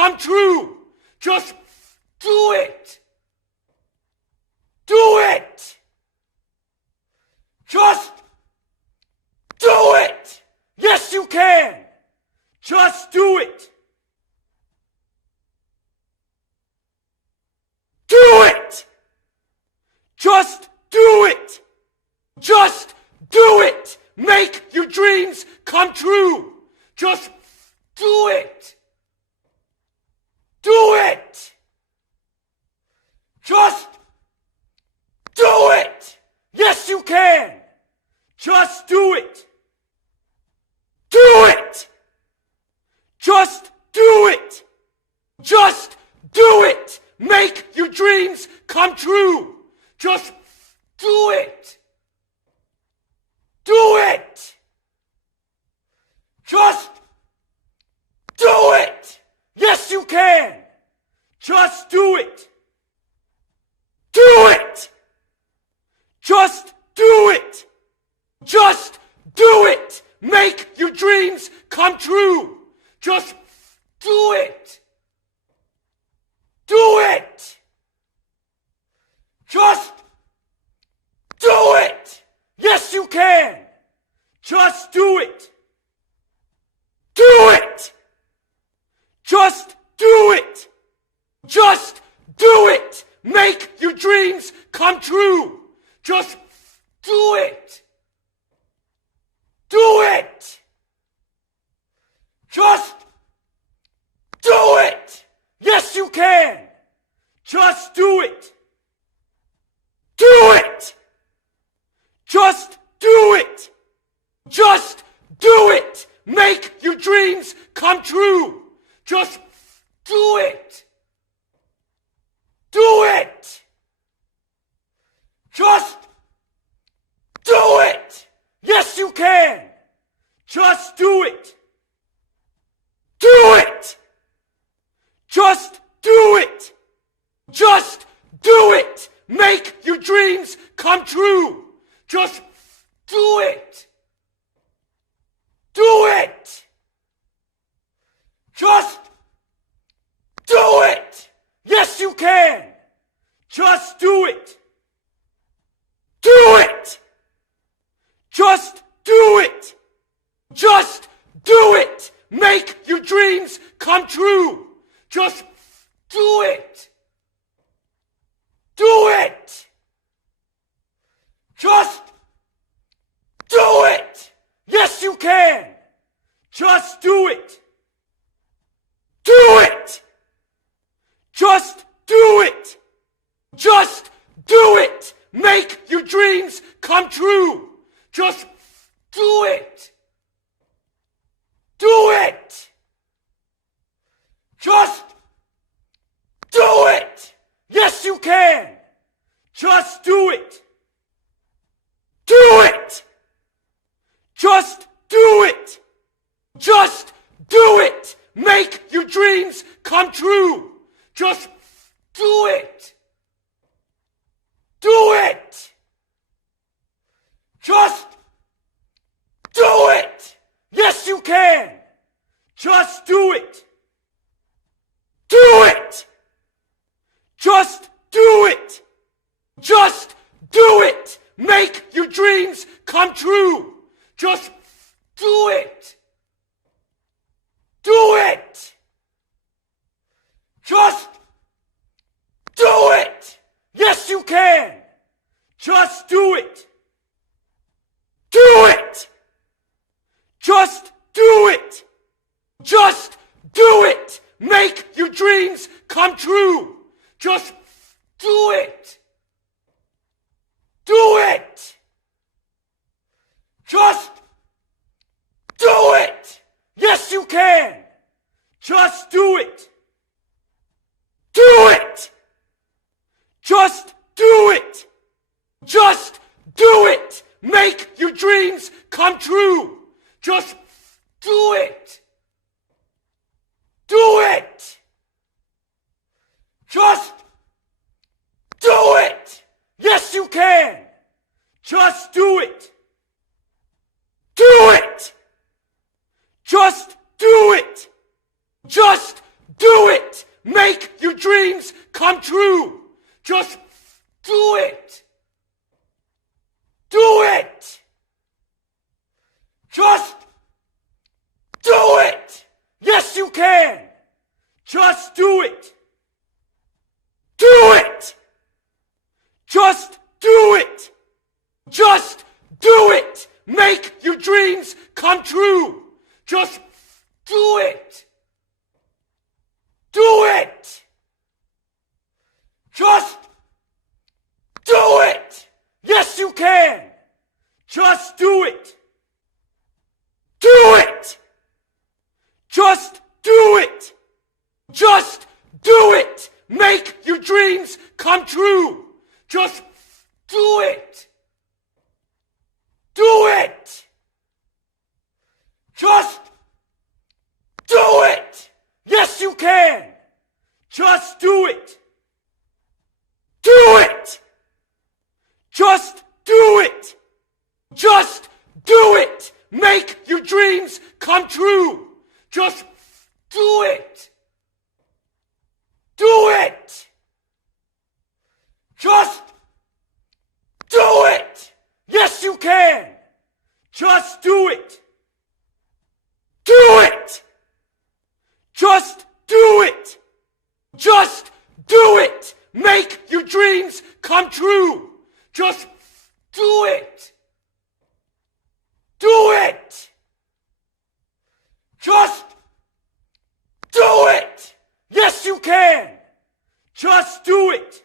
come true. Just do it. Do it. Just do it. Yes, you can. Just do it. Do it. Just do it. Just do it. Make your dreams come true. Just do it. Do it. Just do it. Yes, you can. Just do it. Do it. Just do it. Just do it. Make your dreams come true. Just do it. Do it. Just do it. Yes, you can. Just do it. Do it. Just do it. Just do it. Make your dreams come true. Just do it. Do it. Just do it. Yes, you can. Just do it. Do it. Just do it. Just do it. Make your dreams come true. Just do it. Do it. Just do it. Yes, you can. Just do it. Do it. Just do it. Just do it. Make your dreams come true. Just do it. Do it. Just do it. Yes, you can. Just do it. Do it. Just do it. Just do it. Make your dreams come true. Just do it. Do it. Just do it. Yes, you can. Just do it. Do it. Just do it. Just do it. Make your dreams come true. Just do it. Do it. Just do it. Yes, you can. Just do it. Do it. Just do it. Just do it. Make your dreams come true. Just do it. Do it. Just do it. Yes, you can. Just do it. Do it. Just do it. Just do it. Make your dreams come true. Just do it. Do it. Just do it. Yes, you can. Just do it. Do it. Just do it. Just do it. Make your dreams come true. Just do it. Do it. Just do it. Yes, you can. Just do it. Do it. Just do it. Just do it. Make your dreams come true. Just do it. Do it. Just do it. Yes, you can. Just do it. Do it. Just do it. Just do it. Make your dreams come true. Just do it. Do it. Just do it. Yes, you can. Just do it. Do it. Just do it. Just do it! Make your dreams come true! Just do it! Do it! Just do it! Yes, you can! Just do it! Do it! Just do it! Just do it! Make your dreams come true! Just do it! Do it! Just do it! Yes, you can! Just do it! Do it! Just do it! Just do it! Make your dreams come true! Just do it! Do it! Just do it! Yes, you can! Just do it! Do it! Just do it! Just do it! Make your dreams come true! Just do it! Do it! Just do it! Yes, you can! Just do it! Do it! Just do it! Just do it! Make your dreams come true! Just do it! Do it! Just do it! Yes, you can! Just do it!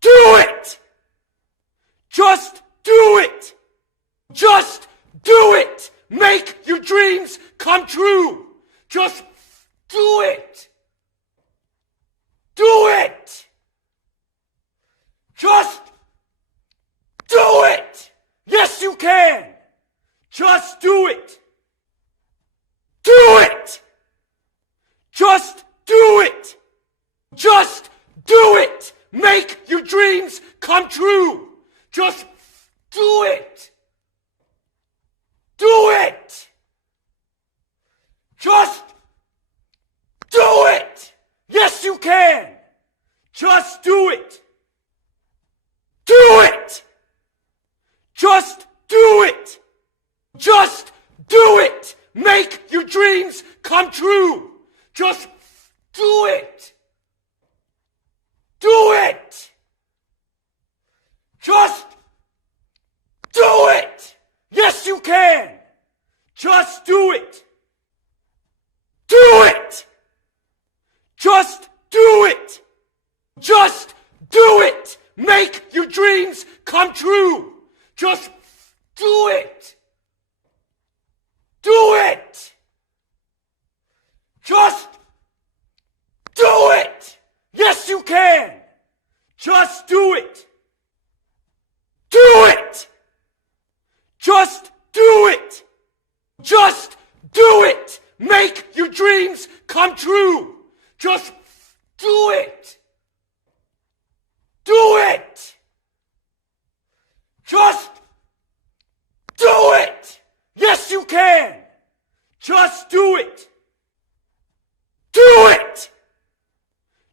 Do it! Just do it! Just do it! Make your dreams come true! Just do it! Do it! Just do it! Yes, you can! Just do it! Do it! Just do it! Just do it! Make your dreams come true! Just do it! Do it! Just do it! Yes, you can! Just do it! Do it! Just do it! Just do it! Make your dreams come true! Just do it! Do it! Just do it! Yes, you can! Just do it! Do it! Just do it! Just do it! Make your dreams come true! Just do it! Do it! Just do it! Yes, you can! Just do it! Do it! Just do it! Just do it! Make your dreams come true! Just do it! Do it! Just do it! Yes, you can! Just do it! Do it!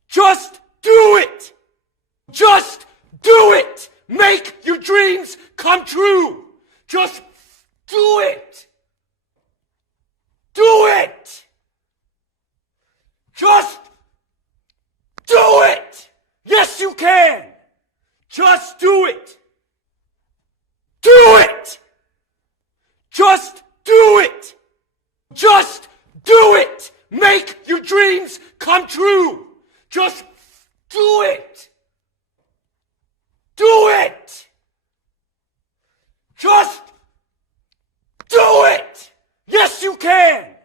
Just do it! Just do it! Make your dreams come true! Just do it! Do it! Just do it! Yes, you can! Just do it! Do it! Just do it! Just do it! Make your dreams come true! Just do it! Do it! Just do it! Yes, you can!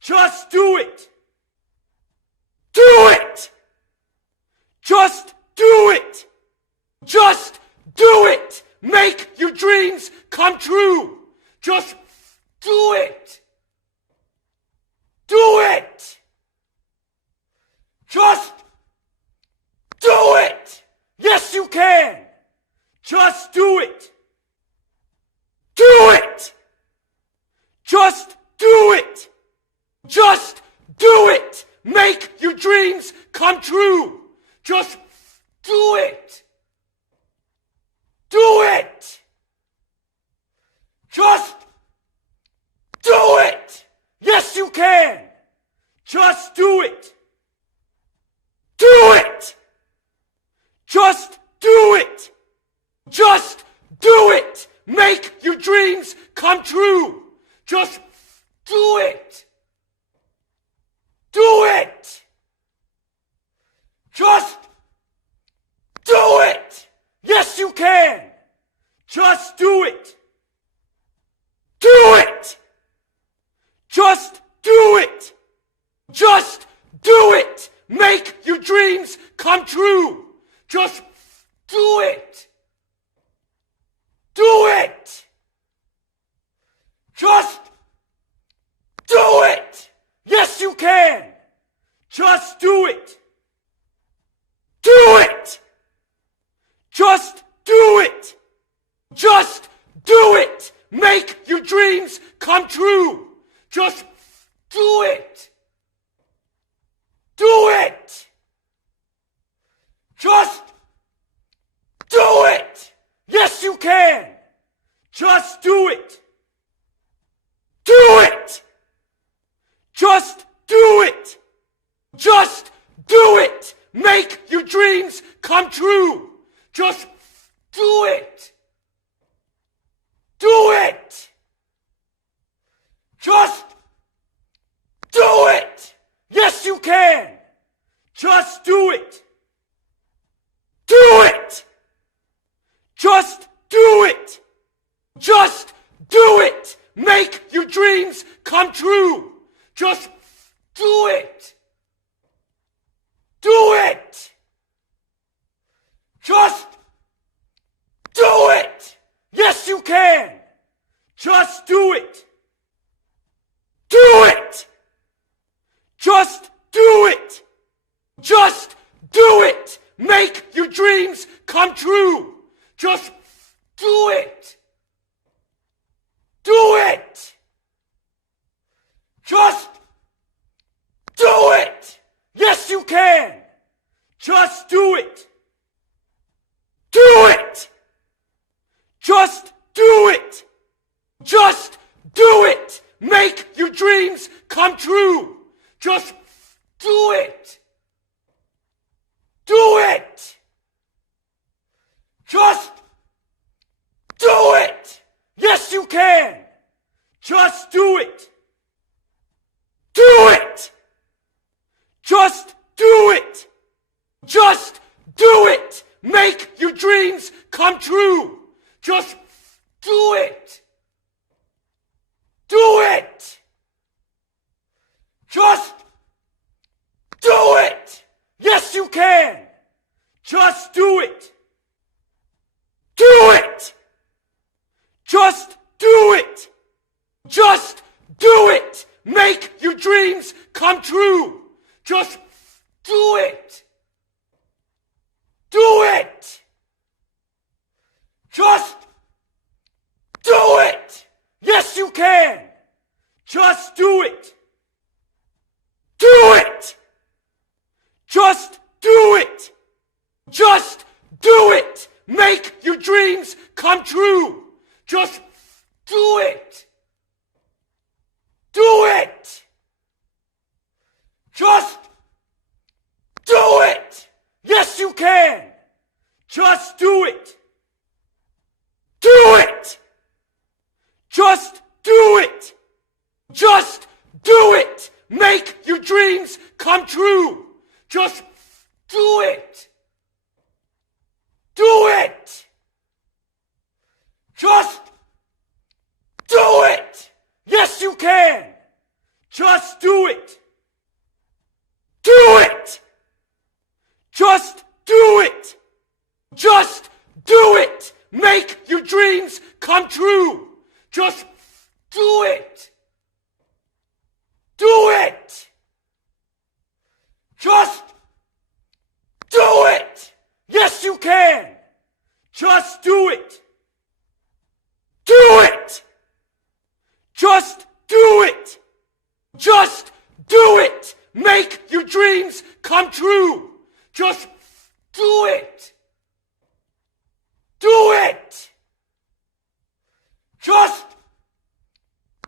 Just do it! Do it! Just do it! Just do it! Make your dreams come true! Just do it! Do it! Just do it! Yes, you can! Just do it! Do it! Just do it! Just do it! Make your dreams come true! Just do it! Do it! Just do it! Yes, you can! Just do it! Do it! Just do it! Just do it! Make your dreams come true! Just do it! Do it! Just do it! Yes, you can! Just do it! Do it! Just do it! Just do it! Make your dreams come true! Just do it! Do it! Just do it! Yes, you can! Just do it! Do it! Just do it! Just do it! Make your dreams come true! Just do it! Do it! Just do it! Yes, you can! Just do it! Do it! Just do it! Just do it! Make your dreams come true! Just do it! Do it! Just do it! Yes, you can! Just do it! Do it! Just do it! Just do it! Make your dreams come true! Just do it! Do it! Just do it! Yes, you can! Just do it! Do it! Just do it! Just do it! Make your dreams come true! Just do it! Do it! Just do it! Yes, you can! Just do it! Do it! Just do it! Just do it! Make your dreams come true! Just do it! Do it! Just do it! Yes, you can! Just do it! Do it! Just do it! Just do it! Make your dreams come true! Just do it! Do it! Just do it! Yes, you can! Just do it! Do it! Just do it! Just do it! Make your dreams come true! Just do it! Do it! Just do it! Yes, you can! Just do it! Do it! Just do it! Just do it! Make your dreams come true! Just do it! Do it! Just do it! Yes, you can! Just do it! Do it! Just do it! Just do it! Make your dreams come true! Just do it! Do it! Just do it! Yes, you can! Just do it! Do it! Just do it! Just do it! Make your dreams come true! Just do it! Do it! Just do it! Yes, you can! Just do it! Do it! Just do it! Just do it! Make your dreams come true! Just do it! Do it! Just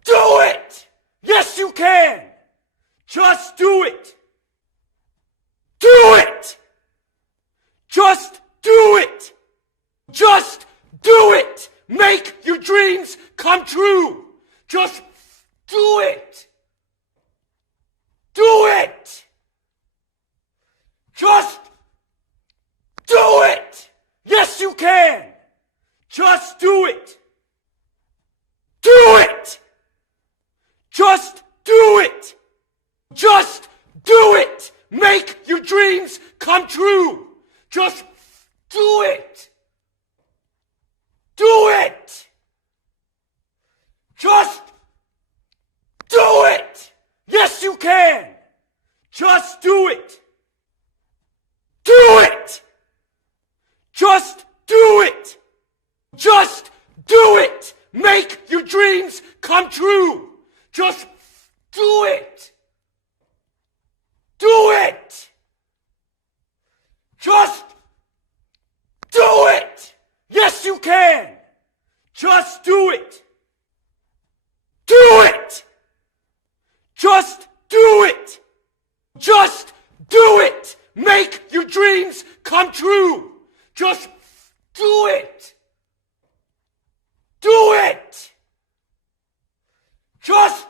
do it! Yes, you can! Just do it! Do it! Just do it! Just do it! Make your dreams come true! Just do it! Do it! Just do it! Yes, you can! Just do it! Do it! Just do it! Just do it! Make your dreams come true! Just do it! Do it! Just do it! Yes, you can! Just do it! Do it! Just do it! Just do it! Make your dreams come true! Just do it! Do it! Just do it! Yes, you can! Just do it! Do it! Just do it! Just do it! Make your dreams come true! Just do it! Do it! Just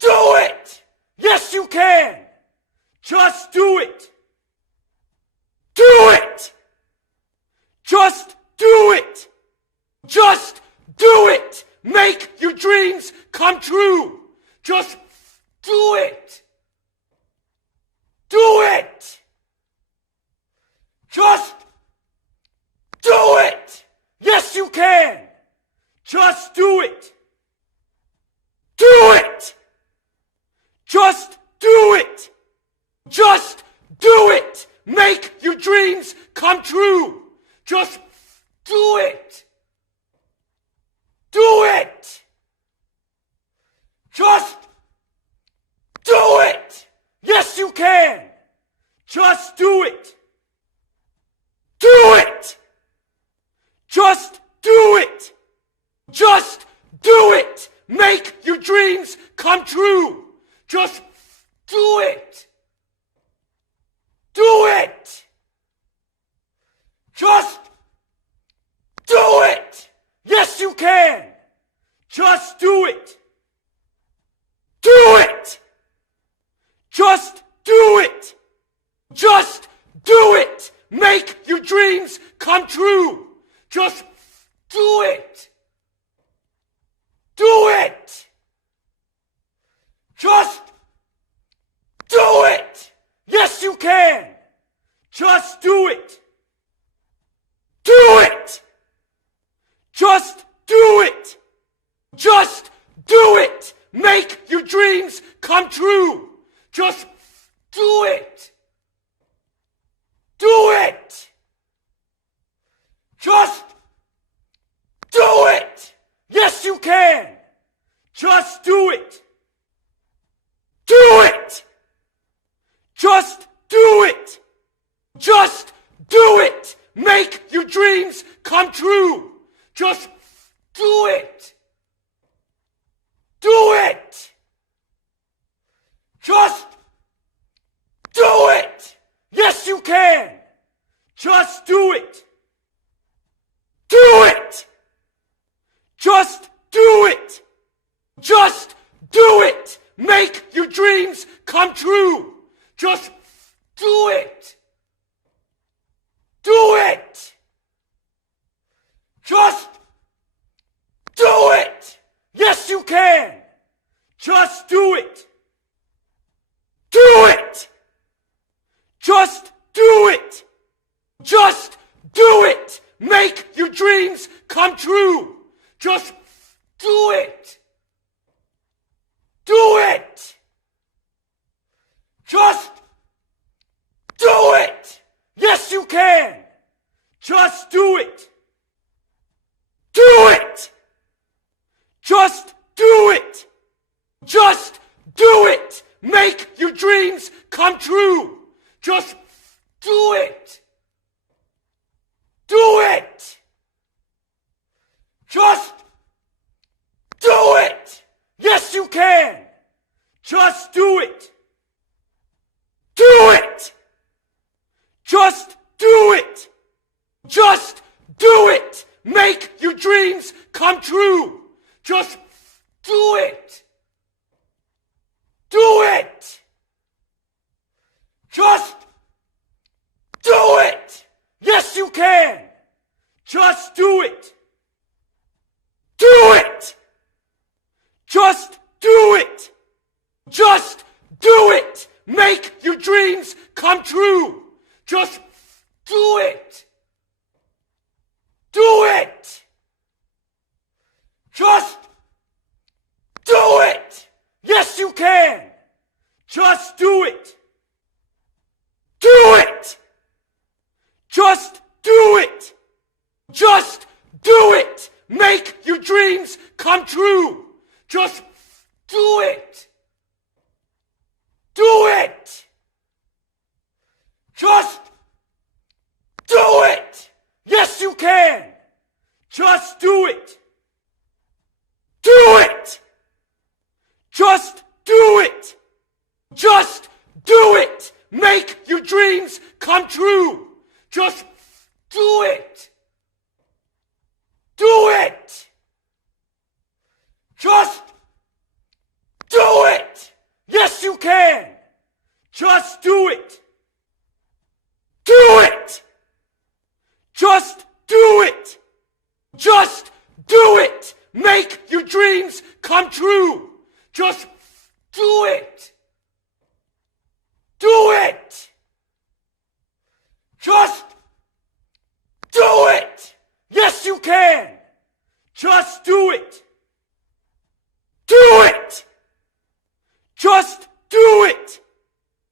do it! Yes, you can! Just do it! Do it! Just do it! Just do it! Make your dreams come true! Just do it! Do it! Just do it! Yes, you can! Just do it! Do it! Just do it! Just do it! Make your dreams come true! Just do it! Do it! Just do it! Yes, you can! Just do it! Do it! Just do it! Just do it! Make your dreams come true! Just do it! Do it! Just do it! Yes, you can! Just do it! Do it! Just do it! Just do it! Make your dreams come true! Just do it! Do it! Just do it! Yes, you can! Just do it! Do it! Just do it! Just do it! Make your dreams come true! Just do it! Do it! Just do it! Yes, you can! Just do it! Do it! Just do it! Just do it! Make your dreams come true! Just do it! Do it! Just do it! Yes, you can! Just do it! Do it! Just do it! Just do it! Make your dreams come true! Just do it! Do it! Just do it! Yes, you can! Just do it! Do it! Just do it! Just do it! Make your dreams come true! Just do it! Do it! Just do it! Yes, you can! Just do it! Do it! Just do it! Just do it! come true. Just do it. Do it. Just do it. Yes, you can. Just do it. Do it. Just do it. Just do it. Make your dreams come true. Just do it. Do it. Just do it. Yes, you can. Just do it. Do it. Just do it. Just do it. Make your dreams come true. Just do it. Do it. Just do it. Yes, you can. Just do it. Do it. Just do it. Just do it. Make your dreams come true. Just do it. Do it. Just do it. Yes, you can. Just do it. Do it. Just do it. Just do it. Make your dreams come true. Just do it. Do it. Just do it. Yes, you can. Just do it. Do it. Just do it. Just do it. Make your dreams come true. Just do it. Do it. Just do it. Yes, you can. Just do it. Do it. Just do it.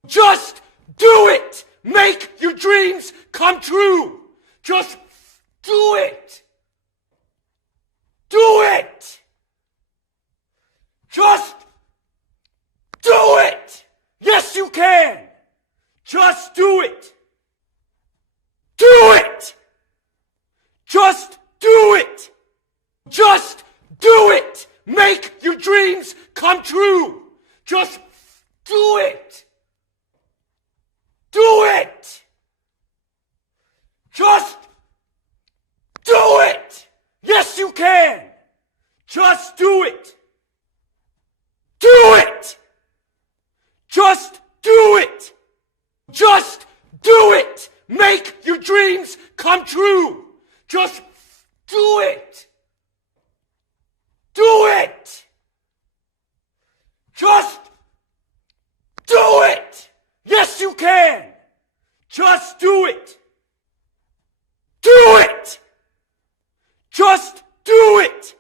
Just do it. Make your dreams come true. Just do it. Do it. Just do it. Yes, you can. Just do it. Do it. Just do it. Just do it. Make your dreams come true. Just do it. Do it. Just do it. Yes, you can. Just do it. Do it. Just do it. Just do it. Make your dreams come true. Just do it. Do it. Just do it. Yes, you can. Just do it. Do it. Just do it.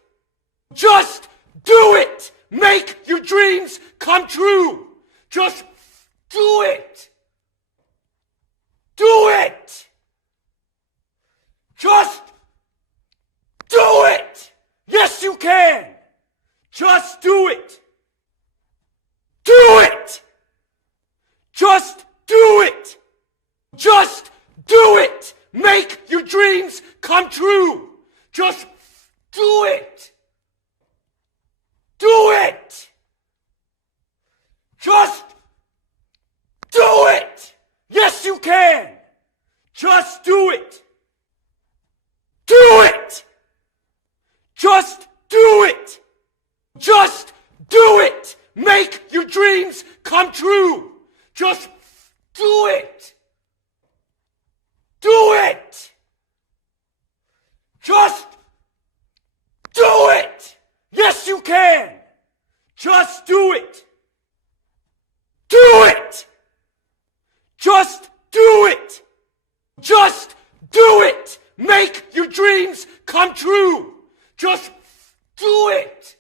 Just do it. Make your dreams come true. Just do it. Do it. Just do it. Yes, you can. Just do it. Do it. Just do it. Just do it. Make your dreams come true. Just do it. Do it. Just do it. Yes, you can. Just do it. Do it. Just do it. Just do it. Make your dreams come true. Just do it. Do it. Just do it. Yes, you can. Just do it. Do it. Just do it. Just do it. Make your dreams come true. Just do it.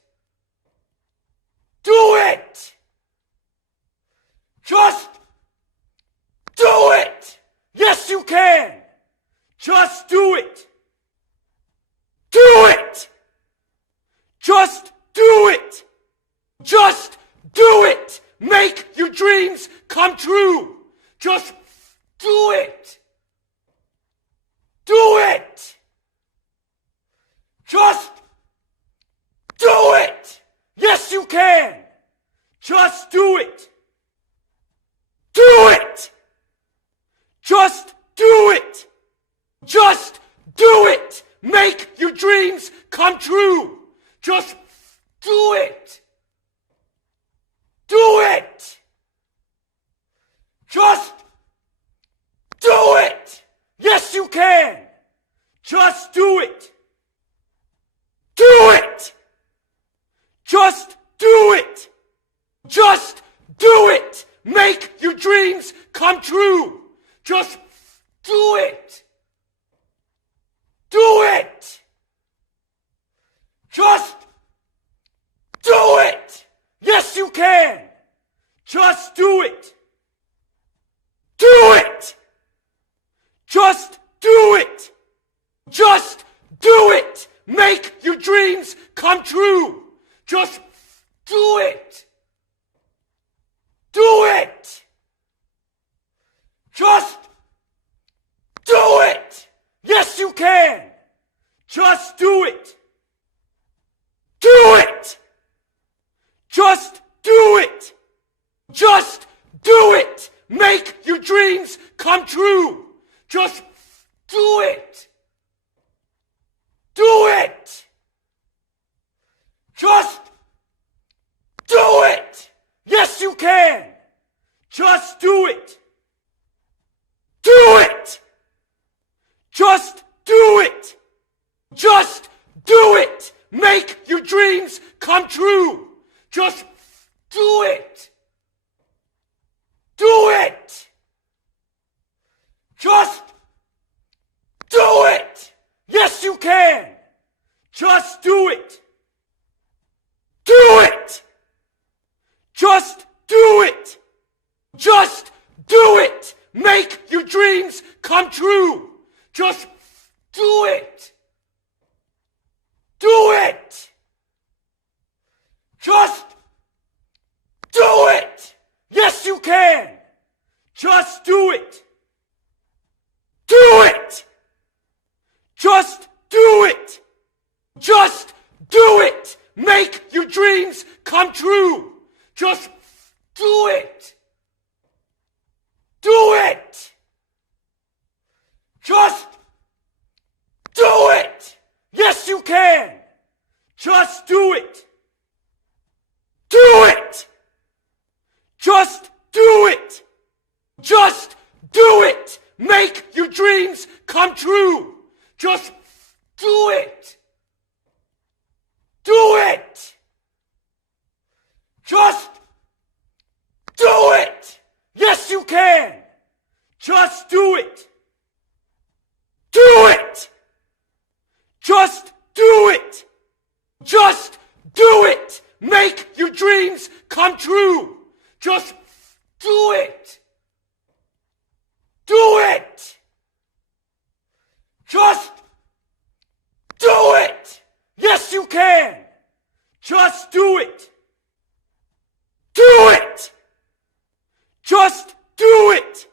Do it. Just do it. Yes, you can. Just do it. Do it. Just do it. Just do it. Make your dreams come come true. Just do it. Do it. Just do it. Yes, you can. Just do it. Do it. Just do it. Just do it. Make your dreams come true. Just do it. Do it. Just do it. Yes, you can. Just do it. Do it. Just do it. Just do it. Make your dreams come true. Just do it. Do it. Just do it. Yes, you can. Just do it. Do it. Just do it. Just do it. Make your dreams come true. Just do it. Do it. Just do it. Yes, you can. Just do it. Do it. Just do it. Just do it. Make your dreams come true. Just do it. Do it. Just do it. Yes, you can. Just do it. Do it. Just do it. Just do it. Make your dreams come true. Just do it. Do it. Just do it. Yes, you can. Just do it. Do it. Just do it. Just do it. Make your dreams come true. Just do it. Do it. Just do it. Yes, you can. Just do it. Do it. Just do it. Just do it. Make your dreams come true. Just do it. Do it. Just do it. Yes, you can. Just do it. Do it. Just do it. Just do it. Make your dreams come true. Just do it. Do it. Just do it. Yes, you can. Just do it. Do it. Just do it. Just do it. Make your dreams come true. Just do it. Do it. Just do it. Yes, you can. Just do it. Do it. Just do it.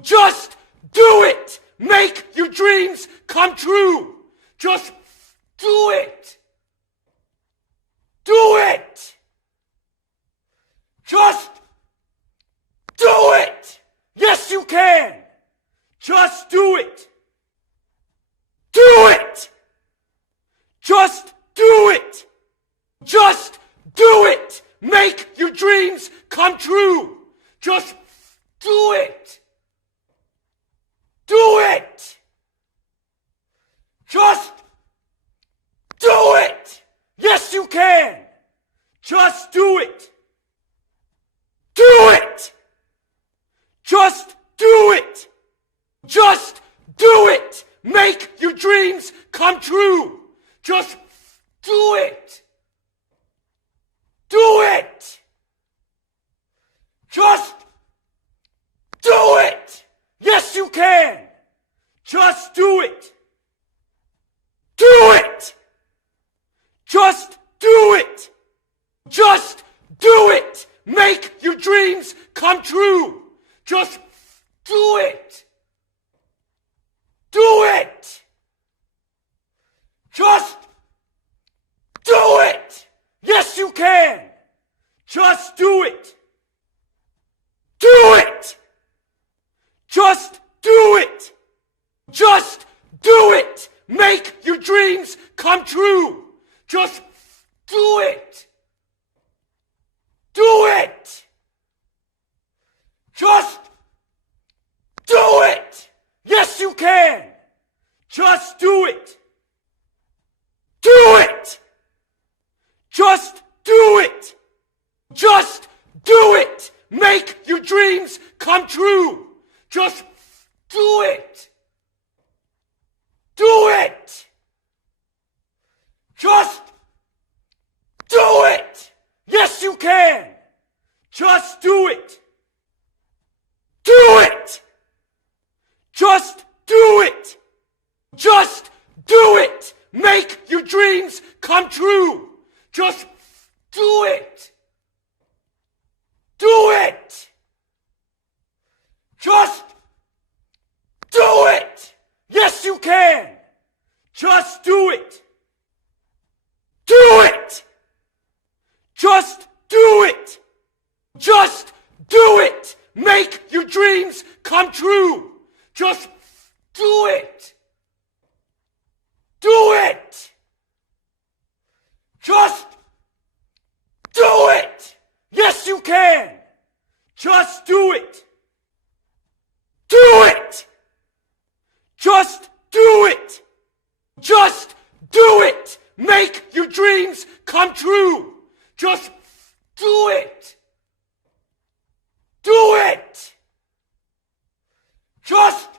Just do it. Make your dreams come true. Just do it. Do it. Just do it. Yes, you can. Just do it. Do it. Just do it. Just do it. Make your dreams come true. Just do it. Do it. Just do it. Yes, you can. Just do it. Do it. Just do it. Just do it. Make your dreams come true. Just do it. Do it. Just do it. Yes, you can. Just do it. Do it. Just do it. Just do it. Make your dreams come come true. Just do it. Do it. Just do it. Yes, you can. Just do it. Do it. Just do it. Just do it. Make your dreams come true. Just do it. Do it. Just do it. Yes, you can. Just do it. Do it. Just do it. Just do it. Make your dreams come true. Just do it. Do it. Just do it. Yes, you can. Just do it. Do it. Just do it. Just do it. Make your dreams come true. Just do it. Do it. Just do it. Yes, you can. Just do it. Do it. Just do it. Just do it. Make your dreams come true. Just do it. Do it. Just do it. Yes, you can. Just do it. Do it. Just do it. Just do it. Make your dreams come true. Just do it. Do it. Just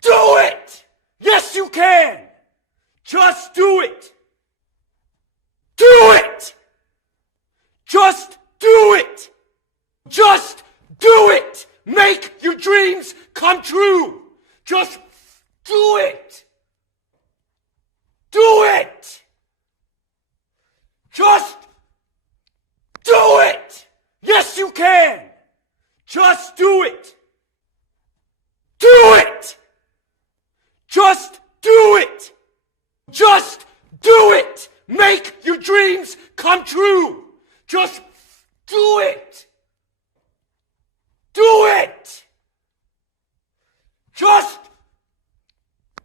do it. Yes, you can. Just do it. Do it. Just do it. Just do it. Make your dreams come true. Just do it. Do it. Just do it. Yes, you can. Just do it. Do it. Just do it. Just do it. Make your dreams come true. Just do it. Do it. Just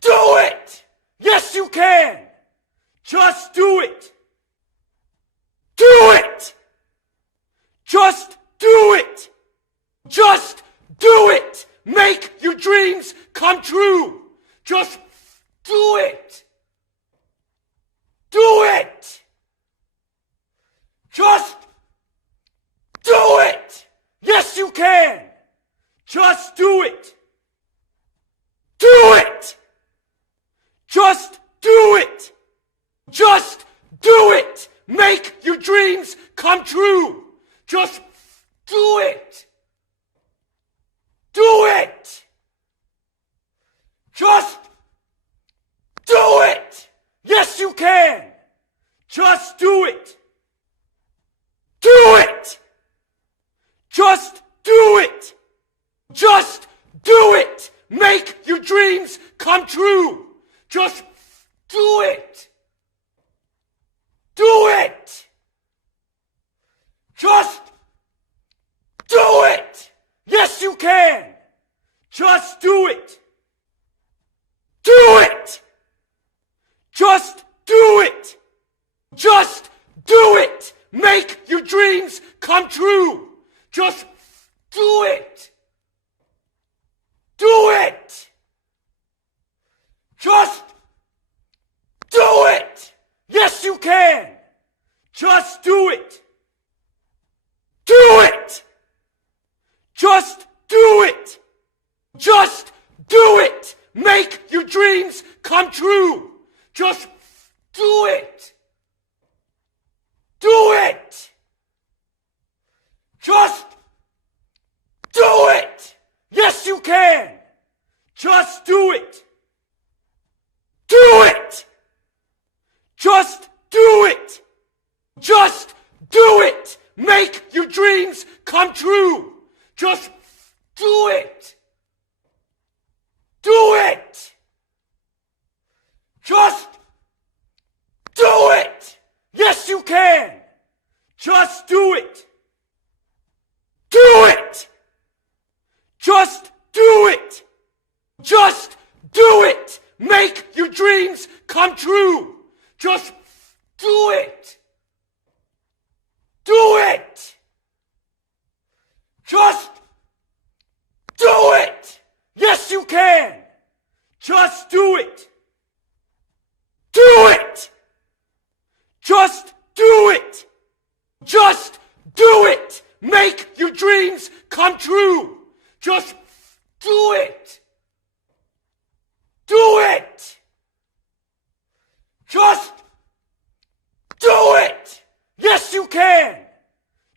do it. Yes, you can. Just do it. Do it. Just do it. Just do it. Make your dreams come true. Just do it. Do it. Just do it. Yes, you can. Just do it. Do it. Just do it. Just do it. Make your dreams come true. Just do it. Do it. Just do it. Yes, you can. Just do it. Do it. Just do it. Just do it. Make your dreams come true. Just do it. Do it. Just do it. Yes, you can. Just do it. Do it. Just do it. Just do it. Make your dreams come true. Just do it. Do it. Just do it. Yes, you can. Just do it. Do it. Just do it. Just do it. Make your dreams come true. Just do it. Do it. Just do it. Yes, you can. Just do it. Do it. Just do it. Just do it. Make your dreams come true. dreams come true. Just do it. Do it. Just do it. Yes, you can. Just do it. Do it. Just do it. Just do it. Make your dreams come true. Just do it. Do it. Just do it. Yes, you can.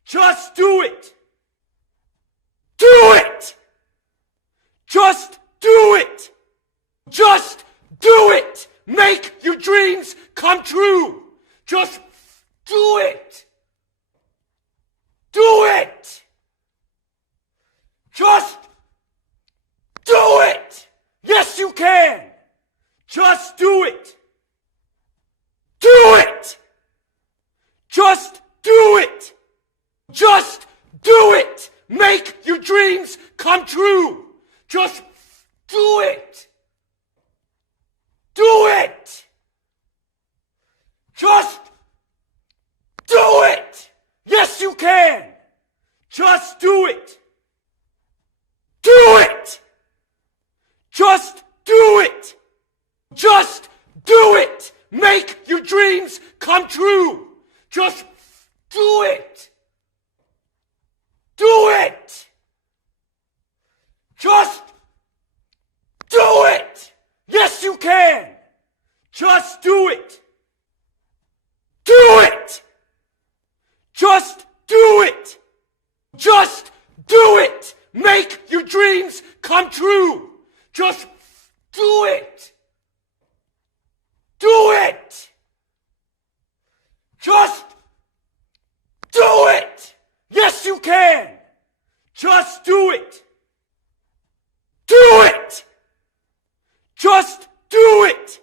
Just do it. Do it. Just do it. Just do it. Make your dreams come true. Just do it. Do it. Just do it. Yes, you can. Just do it. Do it. Just do it. Just do it. Make your dreams come true. Just do it. Do it. Just do it. Yes, you can. Just do it. Do it. Just do it. Just do it. Make your dreams come true. Just do it. Do it. Just do it. Yes, you can. Just do it. Do it. Just do it. Just do it. Make your dreams come true. Just do it. Do it. Just do it. Yes, you can. Just do it. Do it. Just do it.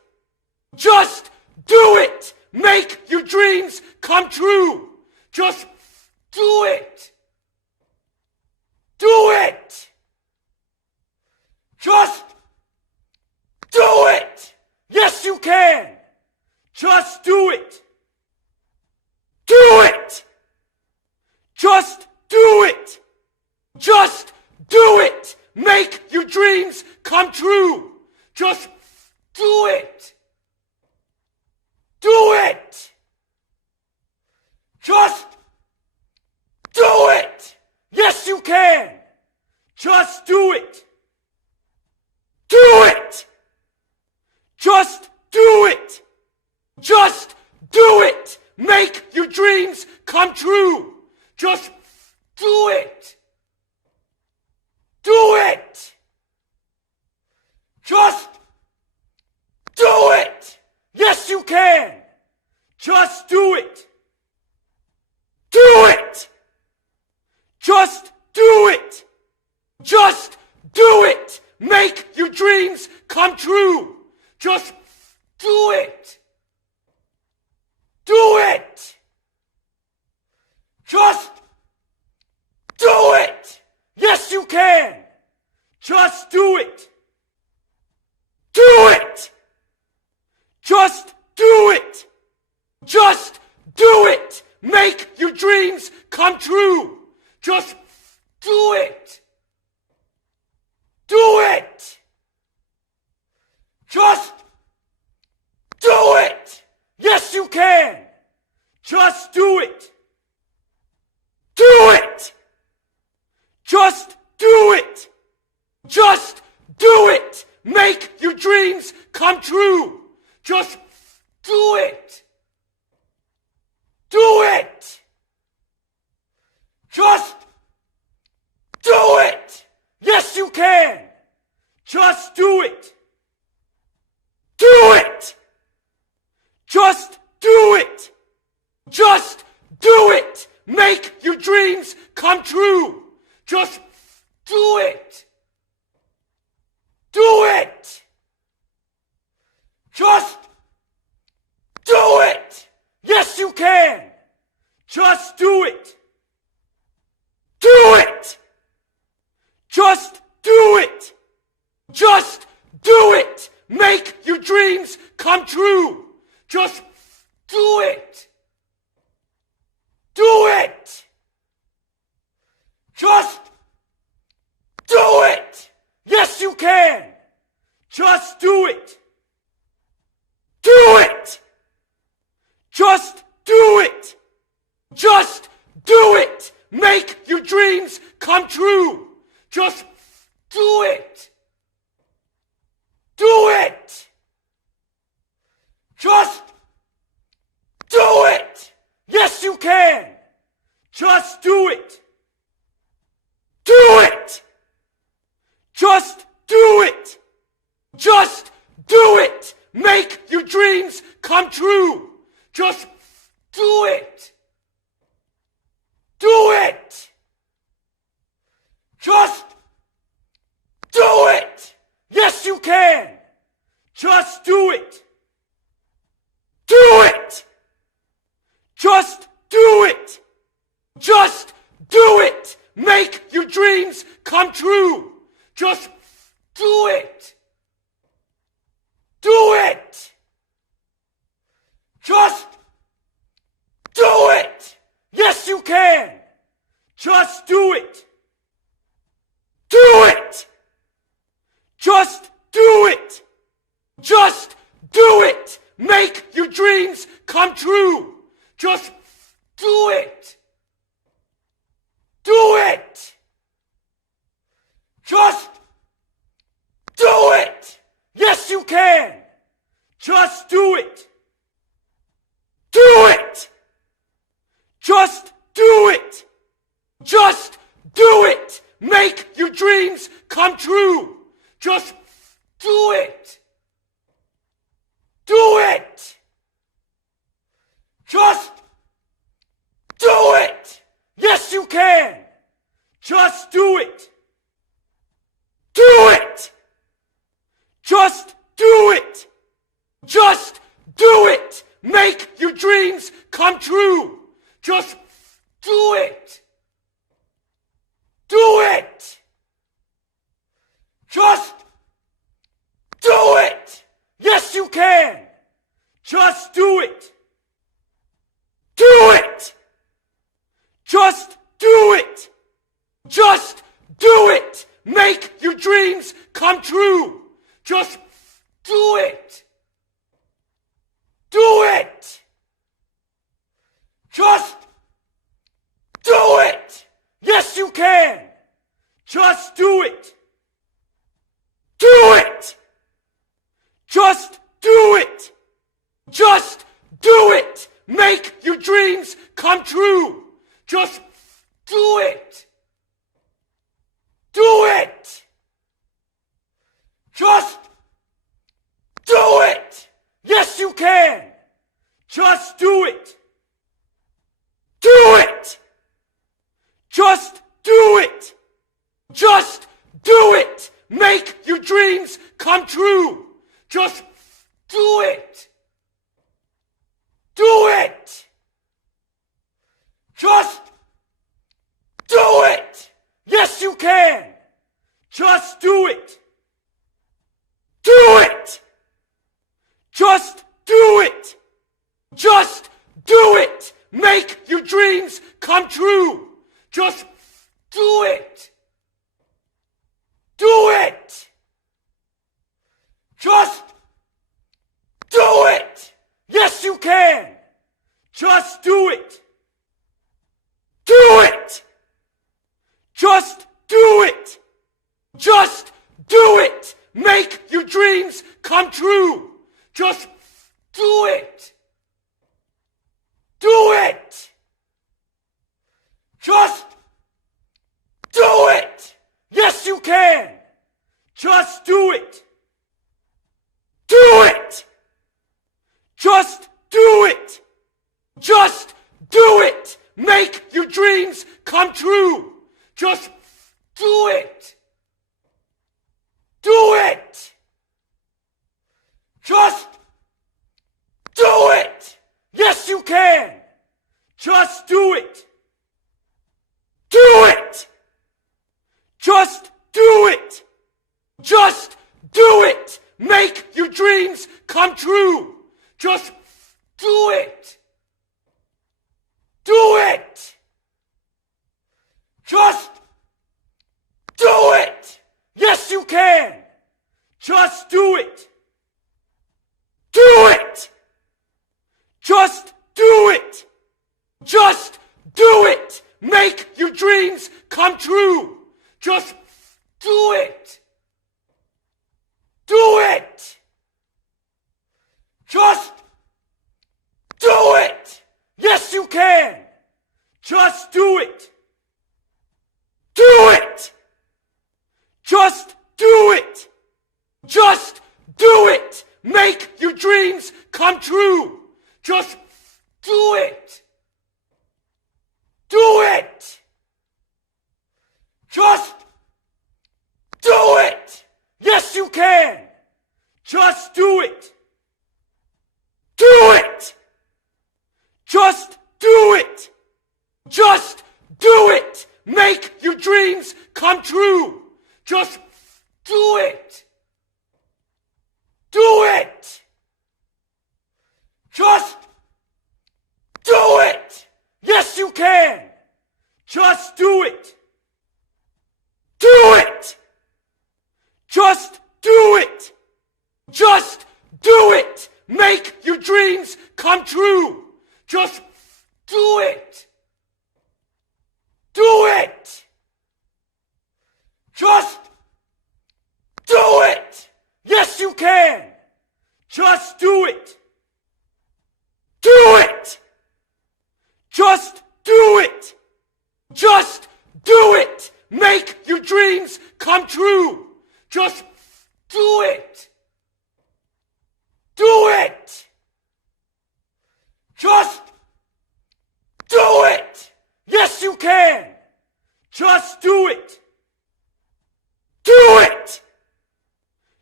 Just do it. Make your dreams come true. Just do it. Do it. Just do it. Yes, you can. Just do it. Do it. Just do it. Just do it. Make your dreams come true. Just do it. Do it. Just do it. Yes, you can. Just do it. Do it. Just do it. Just do it. Make your dreams come true. Just do it. Do it. Just do it. Yes, you can. Just do it. Do it. Just do it. Just do it. Make your dreams come true. Just do it. Do it. Just do it. Yes, you can. Just do it. Do it. Just do it. Just do it. Make your dreams come true. Just do it. Do it. Just do it. Yes, you can. Just do it. Do it. Just do it. Just do it. Make your dreams come true. Just do it. Do it. Just do it. Yes, you can. Just do it. Do it. Just do it. Just come true. Just do it. Do it. Just do it. Yes, you can. Just do it. Do it. Just do it. Just do it. Make your dreams come true. Just do it. Do it. Just do it. Yes, you can. Just do it. Do it. Just do it. Just do it. Make your dreams come true. Just do it. Do it. Just do it. Yes, you can. Just do it. Do it. Just do it. Just do it. Make your dreams come true. Just do it. Do it. Just do it. Yes, you can. Just do it. Do it. Just do it. Just do it. Make your dreams come true. Just do it. Do it. Just do it. Yes, you can. Just do it. Do it. Just do it. Just do it. Make your dreams come true. Just do it. Do it. Just do it. Yes, you can. Just do it. Do it. Just do it. Just do it. Make your dreams come true. Just do it. Do it. Just do it. Yes, you can. Just do it. Do it. Just do it. Just do it. Make your dreams come true. Just do it. Do it. Just do it. Yes, you can. Just do it. Do it. Just do it. Just do it. Make your dreams come true. Just do it. Do it. Just do it. Yes, you can. Just do it. Do it. Just do it. Just do it. Make your dreams come true. Just do it. Do it. Just do it. Yes, you can. Just do it. Do it. Just do it. Just do it. Make your dreams come true. Just do it. Do it. Just do it. Yes, you can. Just do it. Do it. Just do it. Just do it. Make your dreams come true. Just do it. Do it. Just do it. Yes, you can. Just do it. Do it. Just do it. Just do it. Make your dreams come true. Just do it. Do it. Just do it. Yes, you can. Just do it. Do it. Just do it. Just do it. Make your dreams come true. Just do it! Do it! Just do it! Yes, you can! Just do it! Do it! Just do it! Just do it! Make your dreams come true! Just do it! Do it! Just do it! Yes, you can! Just do it! Do it! Just do it! Just do it! Make your dreams come true! Just do it! Do it! Just do it! Yes, you can! Just do it! Do it! Just do it! Just do it! Make your dreams come true! Just do it! Do it! Just do it! Yes, you can! Just do it! Do it! Just do it! Just do it! Make your dreams come true! Just do it! Do it! Just do it! Yes, you can! Just do it! Do it! Just do it! Just do it! Make your dreams come true! Just do it! Do it! Just do it! Yes, you can! Just do it! Do it!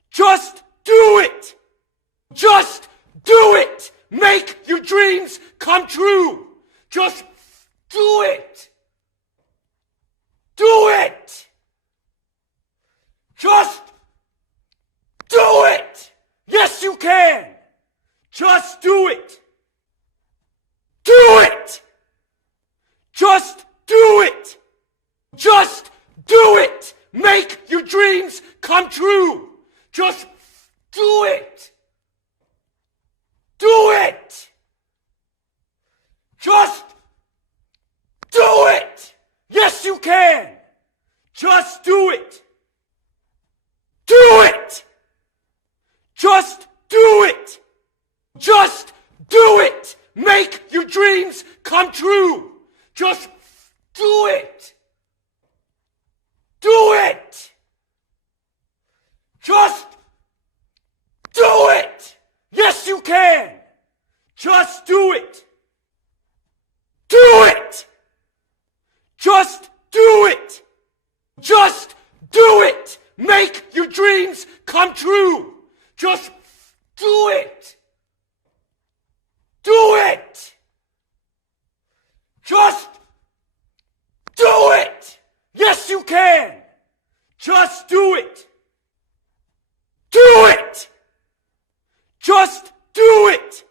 Just do it! Just do it! Make your dreams come true! Just do it! Do it! Just do it! Yes, you can! Just do it! Do it! Just do it! Just do it! Make your dreams come true! Just do it! Do it! Just do it! Yes, you can! Just do it! Do it! Just do it! Just do it! Make your dreams come true! Just do it! Do it! Just do it! Yes, you can! Just do it! Do it! Just do it! Just do it! Make your dreams come true! Just do it! Do it! Just do it! Yes, you can! Just do it! Do it! Just do it!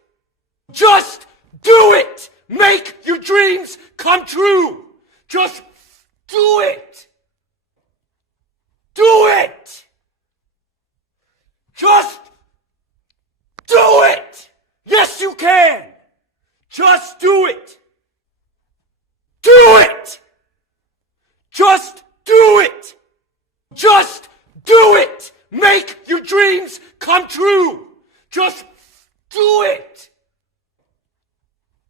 Just do it! Make your dreams come true! Just do it! Do it! Just do it! Yes, you can! Just do it! Do it! Just do it! Just do it! Make your dreams come true! Just do it!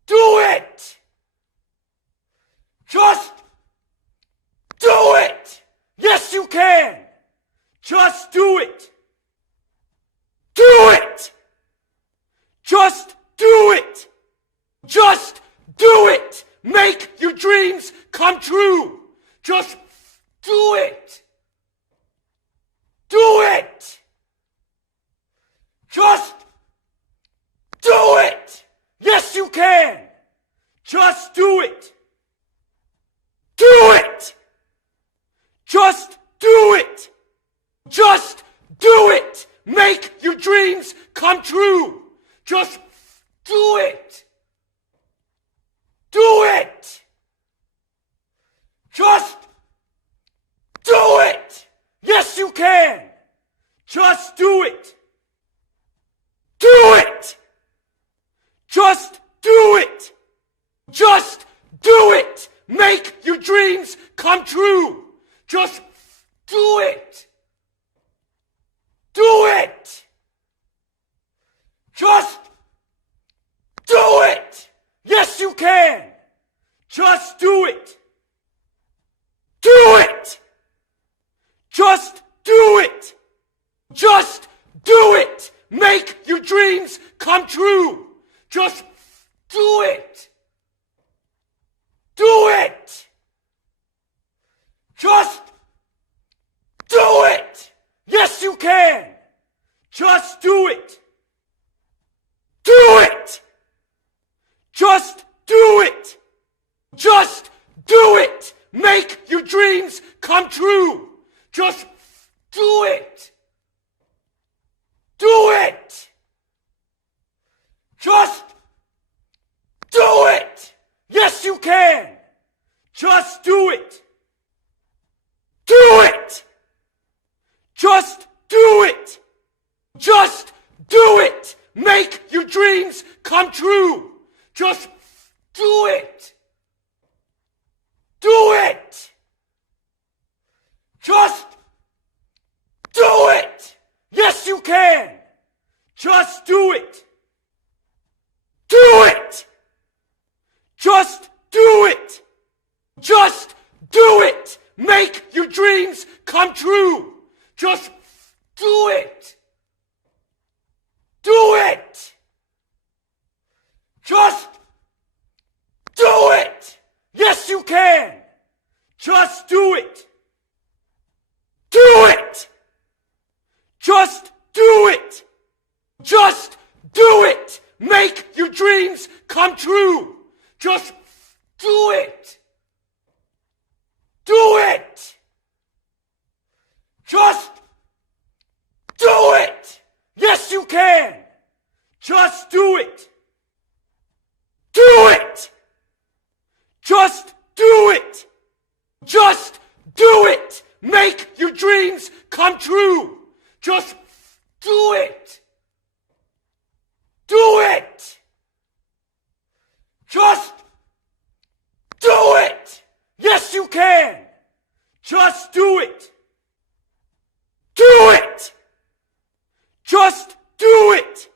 Do it! Just do it! Yes, you can! Just do it! Do it! Just do it! Just do it! Make your dreams come true! Just do it! Do it! Just do it! Yes, you can! Just do it! Do it! Just do it! Just do it! Make your dreams come true! Just Just do it! Just do it! Make your dreams come true! Just do it! Do it! Just do it! Yes, you can! Just do it! Do it! Just do it! Just do it! Make your dreams come true! Just do it! Do it! Just do it! Yes, you can! Just do it! Do it! Just do it! Just do it! Make your dreams come true! Just do it! Do it! Just do it! Yes, you can! Just do it! Do it! Just do it! Just do it! Make your dreams come true! Just do it! Do it! Just do it! Yes, you can! Just do it! Do it! Just do it! Just do it! Make your dreams come true! Just do it! Do it! Just do it! Yes, you can! Just do it! Do it! Just do it! Just do it! Make your dreams come true! Just do it! Do it! Just do it! Yes, you can! Just do it! Do it! Just do it! Just do it! Make your dreams come true! Just do it! Do it! Just do it! Yes, you can! Just do it! Do it! Just do it!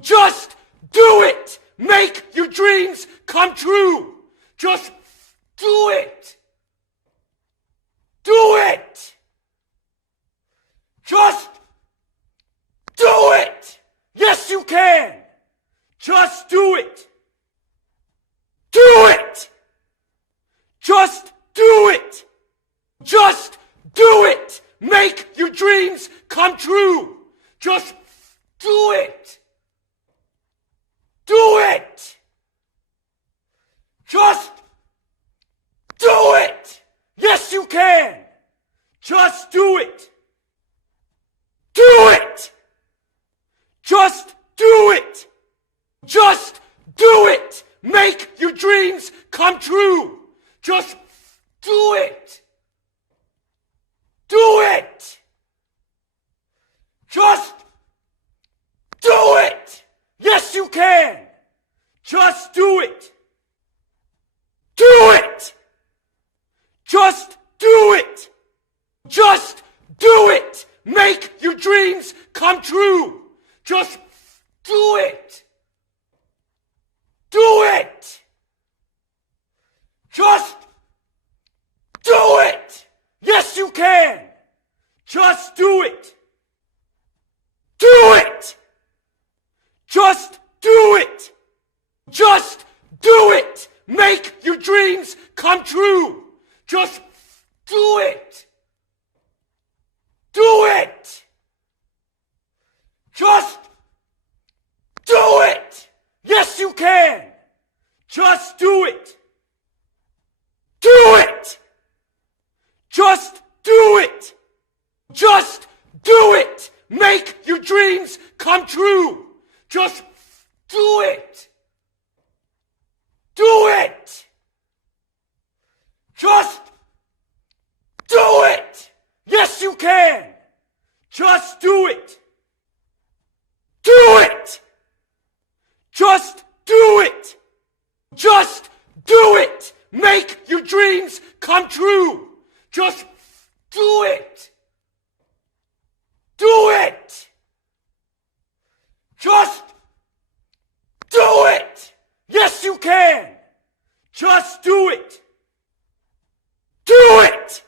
Just do it! Make your dreams come true! Just do it! Do it! Just do it! Yes, you can! Just do it! Do it! Just do it! Just do it! Make your dreams come true! Just do it! Do it! Just do it! Yes, you can! Just do it! Do it! Just do it! Just do it! Make your dreams come true! Just do it! Do it! Just do it! Yes, you can! Just do it! Do it! Just do it! Just do it! Make your dreams come true! Just do it! Do it! Just do it! Yes, you can! Just do it! Do it! Just do it! Just do it! Make your dreams come true! Just do it! Do it! Just do it! Yes, you can! Just do it! Do it! Just do it! Just do it! Make your dreams come true! Just do it! Do it! Just do it! Yes, you can! Just do it! Do it! Just do can! Just do it! Do it!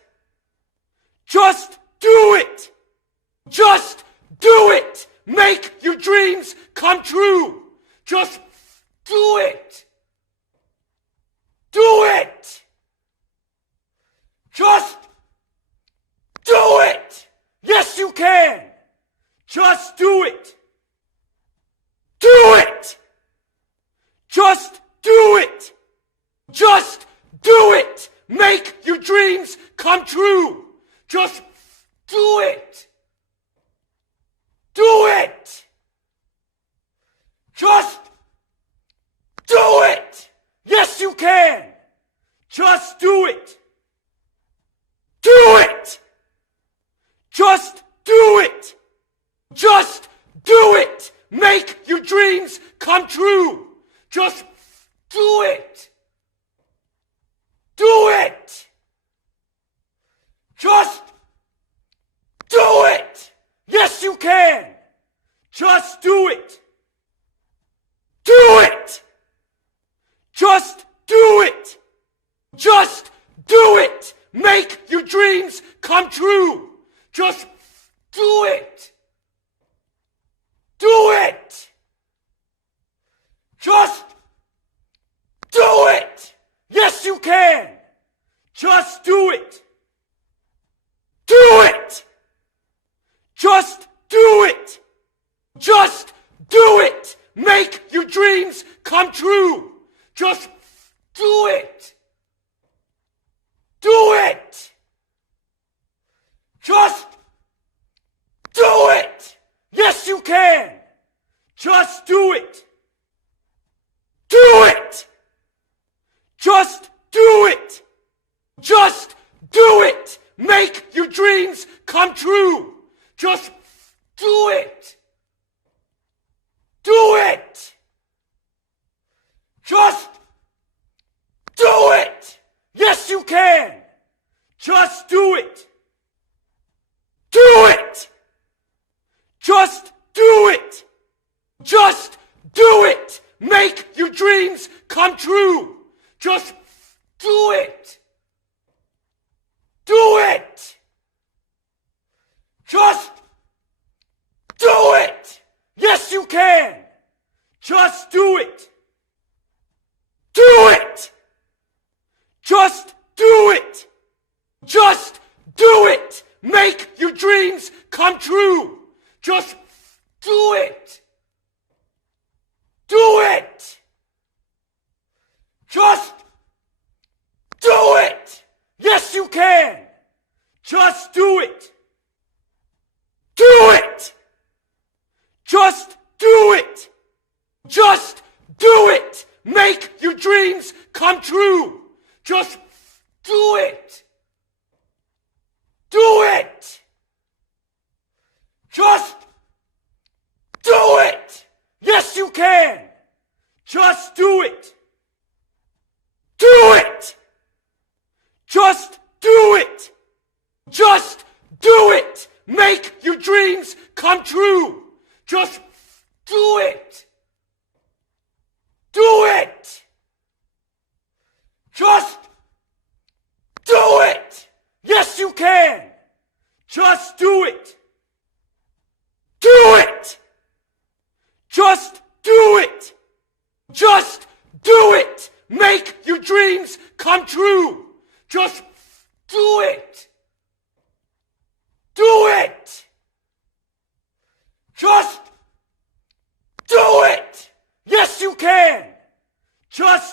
Just do it! Just do it! Make your dreams come true! Just do it! Do it! Just do it! Yes, you can! Just do it! Do it! Just do it! Just do it! Make your dreams come true! Just do it! Do it! Just do it! Yes, you can! Just do it! Do it! Just do it! Just do it! Make your dreams come true! Just do it! Do it! Just do it! Yes, you can! Just do it! Do it! Just do it! Just do it! Make your dreams come true! Just do it! Do it! Just do it! Yes, you can! Just do it! Do it! Just do it! Just do it! Make your dreams come true! Just do it! Do it! Just do it! Yes, you can! Just do it! Do it! Just do it! Just do it! Make your dreams come true! Just do it! Do it! Just do it! Yes, you can! Just do it! Do it! Just do it! Just do it! Make your dreams come true! Just do it! Do it! Just do it! Yes, you can! Just do it! Do it! Just do it! Just do it! Make your dreams come true! Just do it! Do it! Just do it! Yes, you can! Just do it! Do it! Just do it! Just do it! Make your dreams come true! Just do it! Do it! Just do it! Yes, you can! Just do it! Do it! Just do it! Just do it! Make your dreams come true! Just do it! Do it! Just do it! Yes, you can! Just do it! Do it! Just do it! Just do it! Make your dreams come true! Just do it! Do it! Just do it! Yes, you can! Just